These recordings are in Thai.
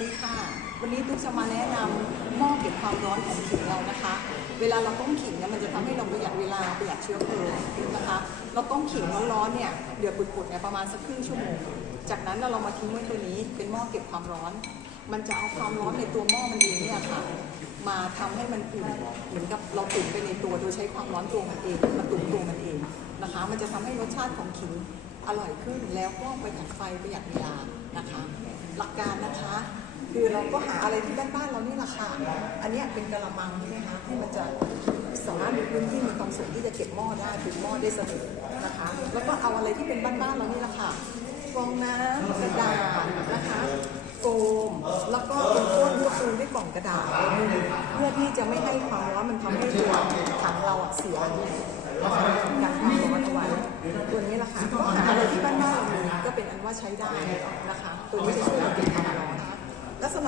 ดีค่ะ วันนี้ตุ๊กจะมาแนะนำหม้อเก็บความร้อนของขิงเรานะคะ เวลาเราต้มขิงเนี่ยมันจะทำให้เราประหยัดเวลาประหยัดเชื้อเพลิงนะคะ เราต้มขิงร้อนๆเนี่ยเดือดปุดๆเนี่ยประมาณสักครึ่งชั่วโมง จากนั้นเรามาทิ้งไว้ตัวนี้เป็นหม้อเก็บความร้อน มันจะเอาความร้อนในตัวหม้อมันเองเนี่ยค่ะมาทำให้มันอุ่นเหมือนกับเราตุ๋นไปในตัวโดยใช้ความร้อนตัวมันเองมาตุ๋นตัวมันเองนะคะ มันจะทำให้รสชาติของขิงอร่อยขึ้นแล้วก็ประหยัดไฟประหยัดเวลานะคะ หลักการ คือเราก็หาอะไรที่บ้านๆเรานี่แหละค่ะอันนี้เป็นกระมังใช่ไหมคะที่มันจะสามารถมีพื้นที่มีความสูงที่จะเก็บหม้อได้ถึงหม้อได้สนิทนะคะ แล้วก็เอาอะไรที่เป็นบ้านๆเรานี่แหละค่ะฟองน้ำกระดาษนะคะโฟมแล้วก็เป็นก้นก็ปูด้วยกล่องกระดาษเพื่อที่จะไม่ให้ความร้อนมันทำให้ตัวถังเราอะเสียนะคะการความร้อนเอาไว้ตัวนี้แหละค่ะก็หาอะไรที่บ้านๆเรามีก็เป็นอันว่าใช้ได้นะคะตัวนี้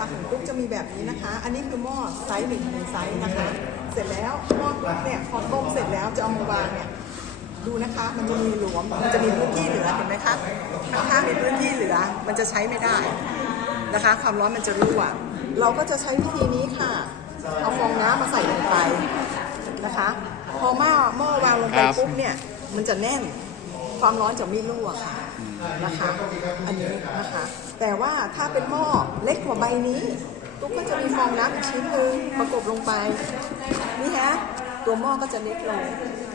ลักษณะของตุ๊กจะมีแบบนี้นะคะ อันนี้คือหม้อไซส์หนึ่งหนึ่งไซส์นะคะ เสร็จแล้วหม้อตุ๊กเนี่ยพอต้มเสร็จแล้วจะเอามาวางเนี่ยดูนะคะ มันจะมีหลวมมันจะมีพื้นที่เหลือเห็นไหมคะถ้ามีพื้นที่เหลือมันจะใช้ไม่ได้นะคะ ความร้อนมันจะรั่วเราก็จะใช้วิธีนี้ค่ะ เอาฟองน้ำมาใส่ลงไปนะคะ พอหม้อหม้อวางลงไปปุ๊บเนี่ย มันจะแน่น ความร้อนจะไม่รั่วค่ะ นะคะอันนี้นะคะ แต่ว่าถ้าเป็นหม้อเล็กกว่าใบนี้ ตุ๊กก็จะมีฟองน้ำอีกชิ้นหนึ่งประกบลงไปนี่ฮะตัวหม้อก็จะเล็กลง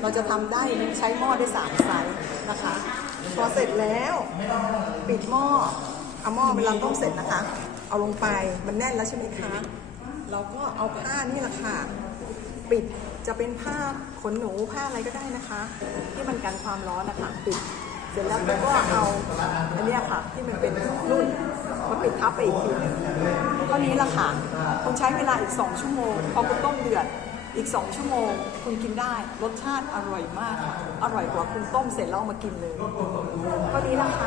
เราจะทำได้ใช้หม้อได้สามไซส์นะคะ พอเสร็จแล้วปิดหม้อเอาหม้อเวลาต้มเสร็จนะคะ เอาลงไปมันแน่นแล้วใช่ไหมคะ เราก็เอาผ้านี่แหละค่ะ ปิดจะเป็นผ้าขนหนูผ้าอะไรก็ได้นะคะ ที่มันกันความร้อนนะคะปิดเส ร็จแล้วก็เอาอันเนี้ยค่ะที่มันเป็นรุ่นมาปิดทับไปอีกทีนึงเท่านี้ละค่ะคุณใช้เวลาอีก 2 ชั่วโมง พอคุณต้มเดือดอีก 2 ชั่วโมง คุณกินได้รสชาติอร่อยมาก อร่อยกว่าคุณต้มเสร็จแล้วมากินเลยเท่านี้ละค่ะ